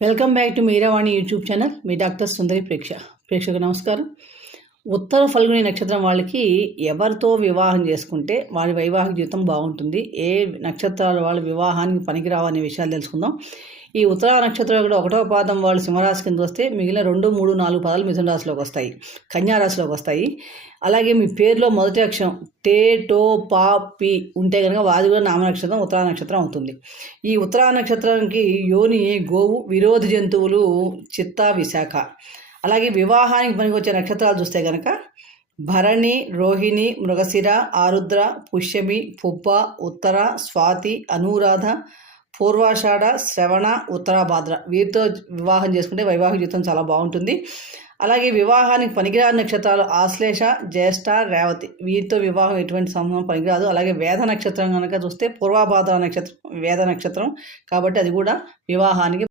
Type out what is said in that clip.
Welcome back to Meeravani YouTube channel me doctor Sundari ప్రేక్ష ప్రేక్షకు నమస్కారం ఉత్తర ఫల్గుని నక్షత్రం వాళ్ళకి ఎవరితో వివాహం చేసుకుంటే వారి వైవాహిక జీవితం బాగుంటుంది. ఏ నక్షత్రాల వాళ్ళ వివాహానికి పనికిరావు అనే విషయాలు తెలుసుకుందాం. ఈ ఉత్తర నక్షత్రం కూడా ఒకటో పాదం వాళ్ళు సింహరాశి కింద వస్తే మిగిలిన రెండు మూడు నాలుగు పాదాలు మిథున రాశిలోకి వస్తాయి. కన్యారాశిలోకి వస్తాయి. అలాగే మీ పేరులో మొదటి అక్షరం టే టో పా పి ఉంటే కనుక వాది కూడా నామ నక్షత్రం ఉత్తరా నక్షత్రం అవుతుంది. ఈ ఉత్తరా నక్షత్రానికి యోని గోవు విరోధి జంతువులు చిత్త విశాఖ. అలాగే వివాహానికి పనికొచ్చే నక్షత్రాలు చూస్తే కనుక భరణి రోహిణి మృగశిర ఆరుద్ర పుష్యమి పుబ్బ ఉత్తర స్వాతి అనురాధ పూర్వాషాఢ శ్రవణ ఉత్తరాభాద్ర. వీరితో వివాహం చేసుకుంటే వైవాహిక జీవితం చాలా బాగుంటుంది. అలాగే వివాహానికి పనికిరాని నక్షత్రాలు ఆశ్లేష జ్యేష్ఠ రేవతి. వీరితో వివాహం ఎటువంటి సంబంధం పనికిరాదు. అలాగే వేద నక్షత్రం కనుక చూస్తే పూర్వాభాద్ర నక్షత్రం వేద నక్షత్రం. కాబట్టి అది కూడా వివాహానికి